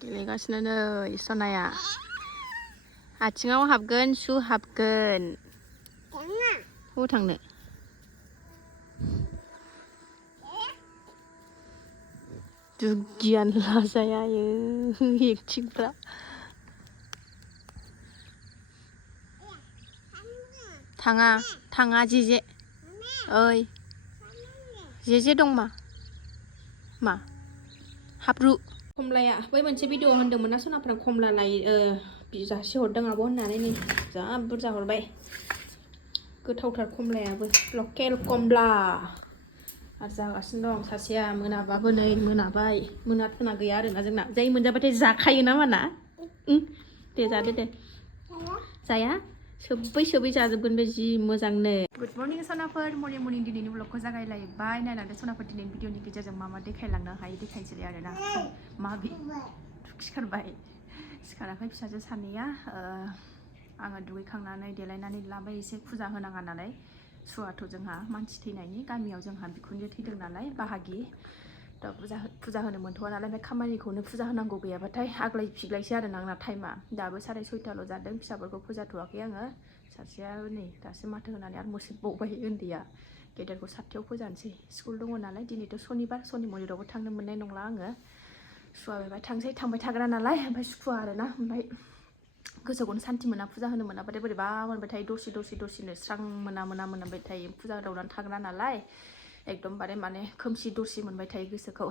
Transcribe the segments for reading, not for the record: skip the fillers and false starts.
गेलेगासिनो नै सनाया आथिङाव हाबगोन सु हाबगोन बबाव थांनो दुगियान लाजायायो एक्टिंफ्रा थाङा जेजे ओइ जेजे दं मा हाब्रु खमलाया बै मोनसे भिडिअ होनदोंमोन ना सनाफ्रा खमला लायो जासि हरदों आब' होननानै नै जा बुरजा हरबाय गोथावथार खमलायाबो लकेल कमला आरो जागासिनो दं सासेया मोनाबाबो नै मोनाबाय मोना गैया आरोना जोंना जाय मोनजाबाथाय जाखायो ना माना दे जादो दे जाया सोबै जाजोबगोन बे जि मोजांनो गुड मर्निं सनाफोर मर्निं दिनैनि ब्लगखौ जागायलायबाय नायलांदो सनाफोर दिनैनि भिडिअनि गेजेरजों मा देखायलांनो हायो देखायनोसै आरोना माबि सिखाराखै फिसाजो सानैया आङो दुगैखांनानै देलायनानै लाबाय एसे फुजा होनाङा नालाय सुवाथ' जोंहा मानसि थैनायनि गामियाव जोंहा बिखुनजो थैदों नालाय बाहागि दा फुजा होनो मोनथ'वा नालाय ओमफ्राय खामानिखौनो फुजा होनांगौ गैयाबाथाय आग्लाय फिग्लायसै आरोना आंना टाइमा दाबो 6:30 जादों फिसाफोरखौ फोजाथ'वाखै आङो सासेया नै दासो माथो होनानै आरो मोसोबावबाय उन्दैया गेदेरखौ 7थायाव फोजानोसै स्कुल दङ नालाय दिनैथ' सनिबार सनि मन्दिरावबो थांनो मोननाय नंला आङो सुवा बेबाय थांबाय थाग्रा नालाय ओमफ्राय सुखुवा आरोना ओमफ्राय गोसोखौनो सान्थि मोना फुजा होनो मोनाबाथाय बोरैबा मोनबाय थायो दसेनो स्रां मोनबाय थायो फुजा दावनानै थाग्रा नालाय एकदमबारे माने खोमसि दरसि मोनबाय थायो गोसोखौ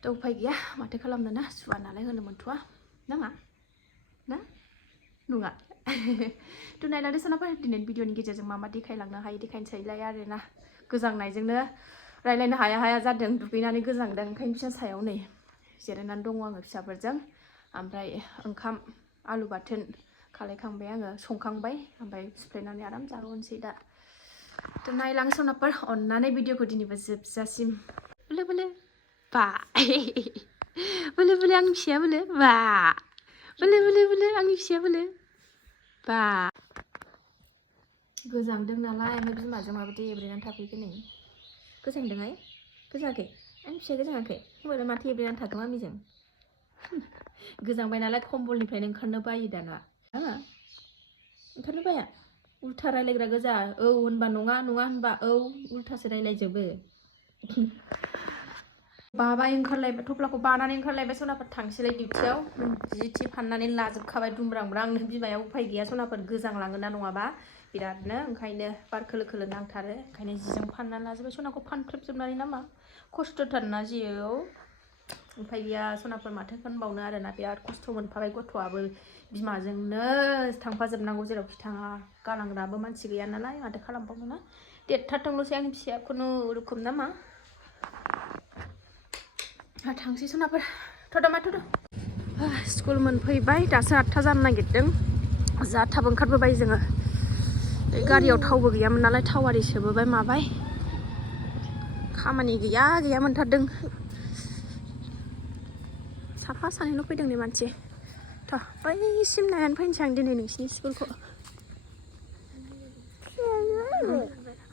थ' उफाय गैया माथो खालामनो ना सुवा नालाय होनो मोनथ'वा नाङा ना नङा थ' नायलांदो सनाफोर दिनैनि भिडिअनि गेजेरजों मा देखायलांनो हायो देखायनोसैलाय आरोना गोजांनायजोंनो रायलायनो हाया जादों दुगैनानै गोजांदों ओंखायनो फिसा सायाव नै जिरायनानै दङ आङो फिसाफोरजों ओमफ्राय ओंखाम आलु बाथोन खालायखांबाय आङो संखांबाय ओमफ्राय सिफ्लेनानै आराम जाहोनोसै दा थ' नायलां सनाफोर अननानै भिडिअखौ दिनैबो जोबजासिम बोलो बा बोलो आंनि फिसाया बोलो बा बोलो आंनि फिसाया बोलो बा गोजांदों नालाय ओमफ्राय बिमाजों माबायदि एब्रेनानै थाफैखो नै गोजांदोंहाय गोजाङाखै आंनि फिसाया गोजाङाखै होनबालाय माथो एब्रेनानै थाखो मामिजों गोजांबाय नालाय खम्बलनिफ्रायनो ओंखारनो बायो दाना ओंखारनो बाया उल्था रायलायग्रा गोजा औ होनबा नङा होनबा औ उल्थासो रायलायजोबो बाबाय ओंखारलायबाय थफ्लाखौ बानानै ओंखारलायबाय सनाफोर थांसैलाय डिउटियाव जि फाननानै लाजोबखाबाय दुमब्रांब्रांनो बिमाया उफाय गैया सनाफोर गोजांलाङोना नङाबा बिरादनो ओंखायनो बार खोलो नांथारो ओंखायनो जिजों फाननानै लाजोबबाय सनाखौ फानख्रेबजोबनानै नामा खस्थ'थारना जियाव उफाय गैया सनाफोर माथो होनबावनो आरोना बिराद खस्थ' मोनफाबाय गथ'आबो बिमाजोंनो थांफाजोबनांगौ जेरावखि थाङा गालांग्राबो मानसि गैया नालाय माथो खालामबावनो ना देरथारथोंल'सै आंनि फिसाया खुनुरुखुम नामा थांसै सनाफोर थ'द' स्कुल मोनफैबाय दासो 8था जानो नागिरदों जा थाब ओंखारबोबाय जोङो गारियाव थावबो गैयामोन नालाय थाव आरि सोबोबाय माबाय खामानि गैया मोनथारदों साफा सानैल' फैदों नै मानसि थ' बैसिम नायनानै फैनोसै आं दिनै नोंसिनि स्कुलखौ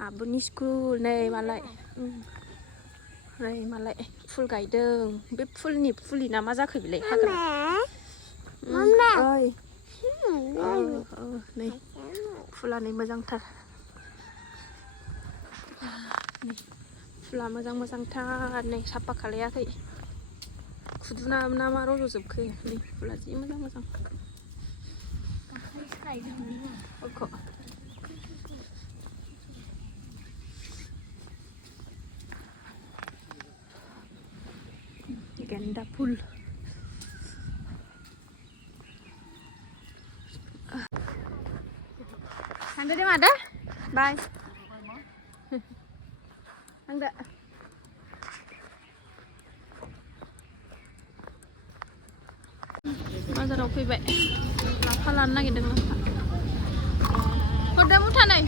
आब'नि स्कुल नै मालाय फुल गायदों बे फुलनि फुलि ना मा जाखो बेलाय हाग्रा ओइ नै फुला नै मोजांथार फुला मोजांथार नै साफा खालायाखै खुदुना ना मा रज'जोबखो नै फुला जि मोजां गेन्दा फुल थांदो दे मादै बाय थांदो बाजाराव फैबाय लाफा लानो नागिरदों लाफा हरदो मुथानै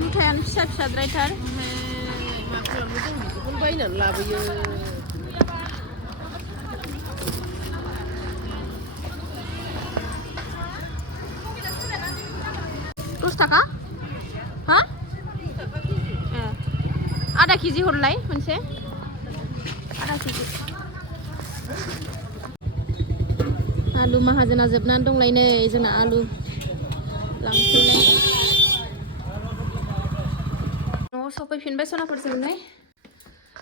मुथायानो फिसाद्रायथार मा खालामनो जों बेखौनो बायनानै लाबोयो 10 थाखा हा आधा केजि हरलाय मोनसे आधा केजि आलु माहाजोना जोबनानै दंलाय नै जोंना आलु लांफैलाय न'आव सफैफिनबाय सनाफोरजों नै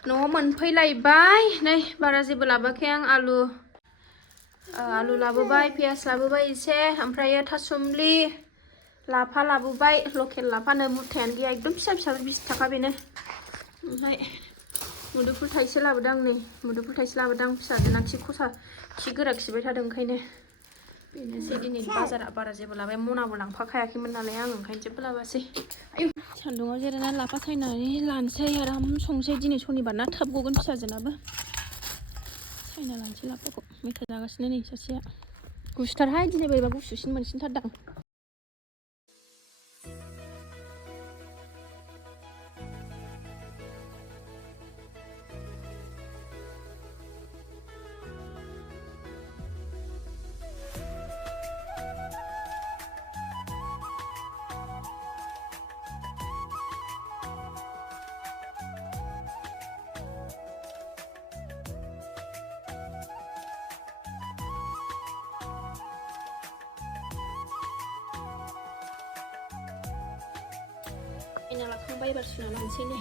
न'आव मोनफैलायबाय नै बारा जेबो लाबोआखै आं आलु लाबोबाय पियास लाबोबाय एसे ओमफ्राय थासुमलि लाफा लाबोबाय लकेल लाफानो मुथायानो गैया एकदम फिसा फिसा 20 थाखा बेनो ओमफ्राय मुदुफुल थाइसे लाबोदों आं नै मुदुफुल थाइसे लाबोदों आं फिसाजोना खि गोरा खिबाय थादों ओंखायनो बेनोसै दिनै बाजारा बारा जेबो लाबाय मनाबो लांफाखायाखैमोन नालाय आं ओंखायनो जेबो लाबोआसै आयु सान्दुङाव जिरायनानै लाफा सायनानै लानोसै आराम संसै दिनै सनिबार ना थाब गगोन फिसाजोनाबो सायना लानोसै लाफाखौ मेथाइ जागासिनो नै सासेया गुसुथारहाय दिनै बोरैबा गुसुसिन मोनसिनथारदां आयना लाखांबाय एबार सुना लानोसै नै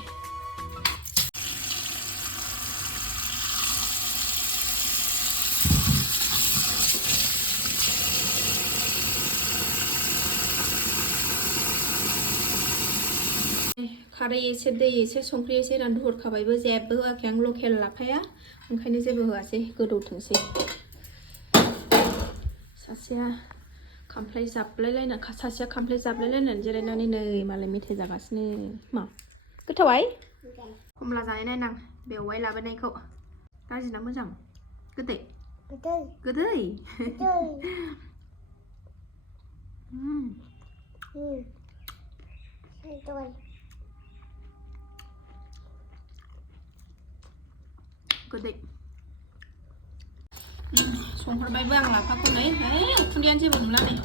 खारै एसे दै एसे संख्रि एसे रानदु हरखाबायबो जेबो होआखै आं लकेल लाफाया ओंखायनो जेबो होआसै गोदौथोंसै सासेया खामफ्लाय जाबलायलायनानै जिरायनानै नै मालाय मेथाइ जागासिनो मा गोथावहाय खमला जानाय नायनां बेवाय लाबोनायखौ गाज्रि ना मोजां गोदै गोदै गोदै संहरबायबो आं लाफाखौ नै उखुन्दैयानो जेबो नुला नै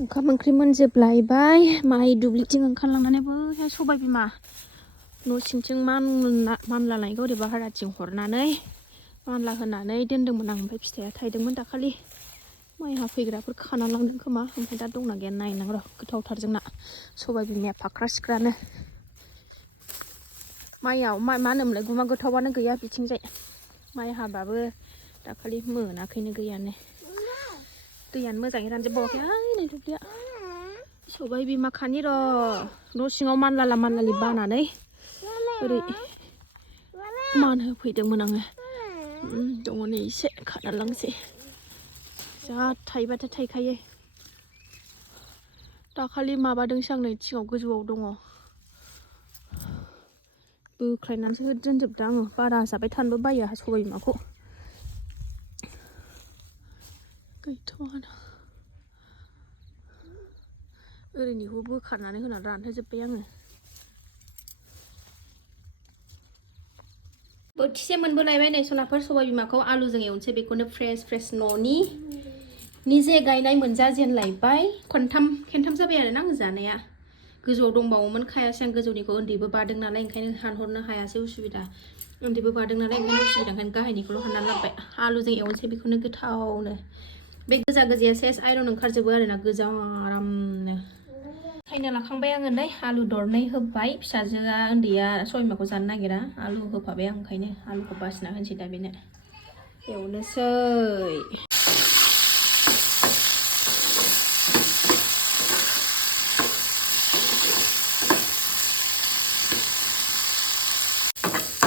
ओंखाम ओंख्रि मोनजोबलायबाय माइ दुब्लिथिं ओंखारलांनानै बैहाय सबाय बिमा न' सिंथिं मानलानायखौ ओरै बाहेराथिं हरनानै मानला होनानै दोन्दोंमोन आं ओमफ्राय फिथाइया थाइदोंमोन दाखालि माइ हाफैग्राफोर खाना लांदों खोमा ओमफ्राय दा दंना गैया नायनां र' गोथावथार जोंना सबाय बिमाया फाख्रा सिख्रानो माइयाव मा होनोमोनलाय गुमा गोथावानो गैया बिथिंजाय माइ हाबाबो दाखालि मोनाखैनो गैयानो दैयानो मोजाङै रानजोबबावाखै नै दुब्लिया सबाय बिमा खानि र' न' सिङाव मानलालि बानानै ओरै मान होफैदोंमोन आङो दङ नै एसे खाना लांसै जा थाइबाथाय थाइखायो दाखालि माबादोंसो आं नै थिङाव गोजौआव दङ बोख्लायनानैसो दोनजोबदों आङो बारा जाबाय थानोबो बायो सबाय बिमाखौ गैथ'आनो ओरैनिखौ बोखारनानै होनानै रानहोजोब्बाय आङो बोथिसे मोनबोलायबाय नै सनाफोर सबाय बिमाखौ आलुजों एवनोसै बेखौनो फ्रेस न'नि निजे गायनाय मोनजाजेनलायबाय खेनथाम जाबाय आरो ना आं जानाया गोजौआव दंबावोमोन खायासै आं गोजौनिखौ उन्दैबो बादों नालाय ओंखायनो हानहरनो हायासै उसुबिदा उन्दैबो बादों नालाय ओंखायनो उसुबिदा ओंखायनो गाहायनिखौल' हाननानै लाबोबाय आलुजों एवनोसै बेखौनो गोथावनो बे गोजा सेस आइरन ओंखारजोबो आरोना गोजा आरामनो सायना लाखांबाय आङो नै आलु दरनै होबाय फिसाजोआ उन्दैया सबाय बिमाखौ जानो नागिरा आलु होफाबाय आं ओंखायनो आलुखौ बासिना होनोसै दा बेनो एवनोसै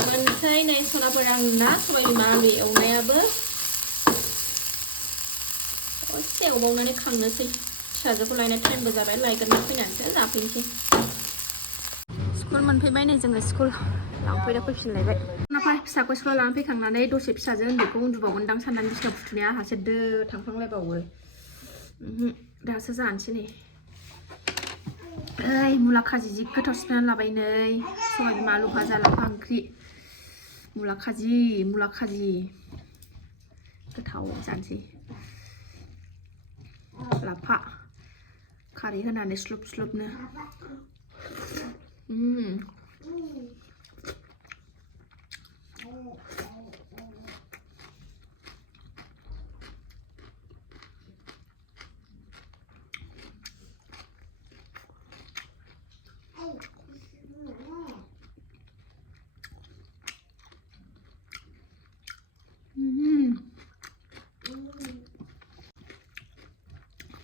मोनसै नै सनाफोर आंना सबाय बिमा आलु एवनायाबो दसे एवबावनानै खांनोसै फिसाजोखौ लायनाय टाइमबो जाबाय लायगोरना फैनानैसो जाफैनोसै स्कुल मोनफैबाय नै जोङो स्कुल लांफैना फैफिनलायबाय सनाफोर फिसाखौ स्कुलाव लानानै फैखांनानै दसे फिसाजो उन्दैखौ उन्दुबावगोनदां साननानै बिसिनाव फुथुनाया आहासो दो थांफ्लांलायबावो दासो जानोसै नै ओइ मुला खाजि जि गोथाव सिफ्लेनानै लाबाय नै सबाय बिमा आलु भाजा लाफा ओंख्रि मुला खाजि गोथाव जानोसै लाफा खारै होनानै स्लुब स्लुबनो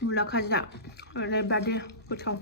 मुला खाजा ओरैबादि गोथाव